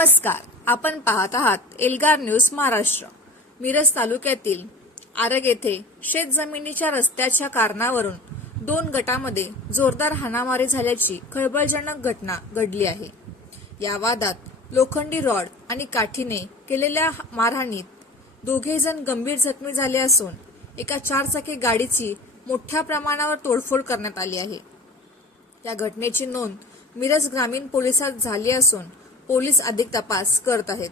नमस्कार, आपण पाहत आहात एल्गार न्यूज महाराष्ट्र। मिरज तालुक्यातील आरग येथे शेतजमिनीच्या रस्त्याच्या कारणावरून 2 गटामध्ये जोरदार हाणामारी झाल्याची खळबळजनक घटना घडली आहे। या वादात लोखंडी रॉड आणि काठीने केलेल्या मारहाणीत दोघे जण गंभीर जखमी झाले असून एका 4 चाकी गाडीची मोठ्या प्रमाणावर तोडफोड करण्यात आली आहे। या घटनेची नोंद मिरज ग्रामीण पोलिसात झाली असून पोलीस अधिक तपास करत आहेत।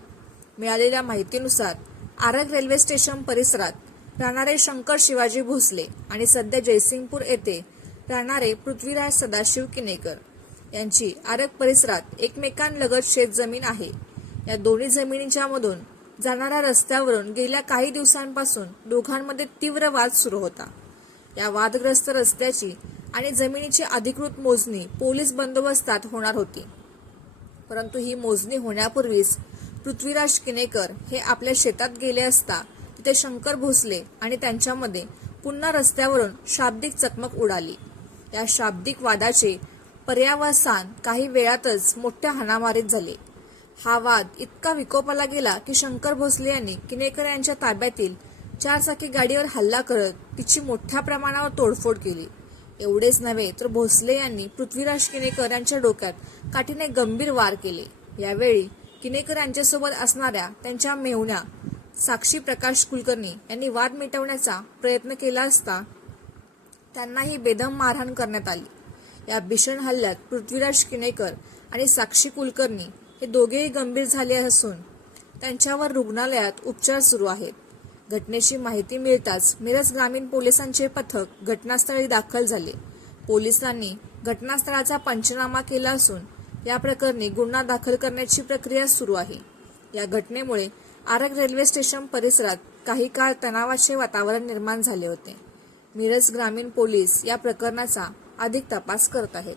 मिळालेल्या माहितीनुसार आरग रेल्वे स्टेशन परिसरात राहणारे शंकर शिवाजी भोसले आणि सध्या जयसिंगपूर येथे राहणारे पृथ्वीराज सदाशिव किनेकर यांची आरग परिसरात एकमेकांलगत शेतजमीन आहे। या दोन्ही जमिनींच्या मधून जाणाऱ्या रस्त्यावरून गेल्या काही दिवसांपासून दोघांमध्ये तीव्र वाद सुरू होता। या वादग्रस्त रस्त्याची आणि जमिनीची अधिकृत मोजणी पोलीस बंदोबस्तात होणार होती, परंतु ही मोजणी होण्यापूर्वीच पृथ्वीराज किनेकर हे आपल्या शेतात गेले असता तिथे शंकर भोसले आणि त्यांच्यामध्ये पुन्हा रस्त्यावरून शाब्दिक चकमक उडाली। या शाब्दिक वादाचे पर्यावसान काही वेळातच मोठ्या हाणामारीत झाले। हा वाद इतका विकोपाला गेला की शंकर भोसले यांनी किनेकर यांच्या ताब्यातील 4 चाकी गाडीवर हल्ला करत तिची मोठ्या प्रमाणावर तोडफोड केली। एवढेच नव्हे तर भोसले यांनी पृथ्वीराज किनेकर यांच्या डोक्यात काठीने गंभीर वार केले। यावेळी किनेकर यांच्यासोबत असणाऱ्या त्यांच्या मेहुण्या साक्षी प्रकाश कुलकर्णी यांनी वाद मिटवण्याचा प्रयत्न केला असता त्यांनाही बेदम मारहाण करण्यात आली। या भीषण हल्ल्यात पृथ्वीराज किनेकर आणि साक्षी कुलकर्णी हे दोघेही गंभीर झाले असून त्यांच्यावर रुग्णालयात उपचार सुरू आहेत। घटनेची माहिती मिळताच मिरज ग्रामीण पोलिसांचे पथक घटनास्थळी दाखल झाले। पोलिसांनी घटनास्थळाचा पंचनामा केला असून या प्रकरणी गुन्हा दाखल करण्याची प्रक्रिया सुरू आहे। या घटनेमुळे आरग रेल्वे स्टेशन परिसरात काही काळ तणावाचे वातावरण निर्माण झाले होते। मिरज ग्रामीण पोलीस या प्रकरणाचा अधिक तपास करत आहेत।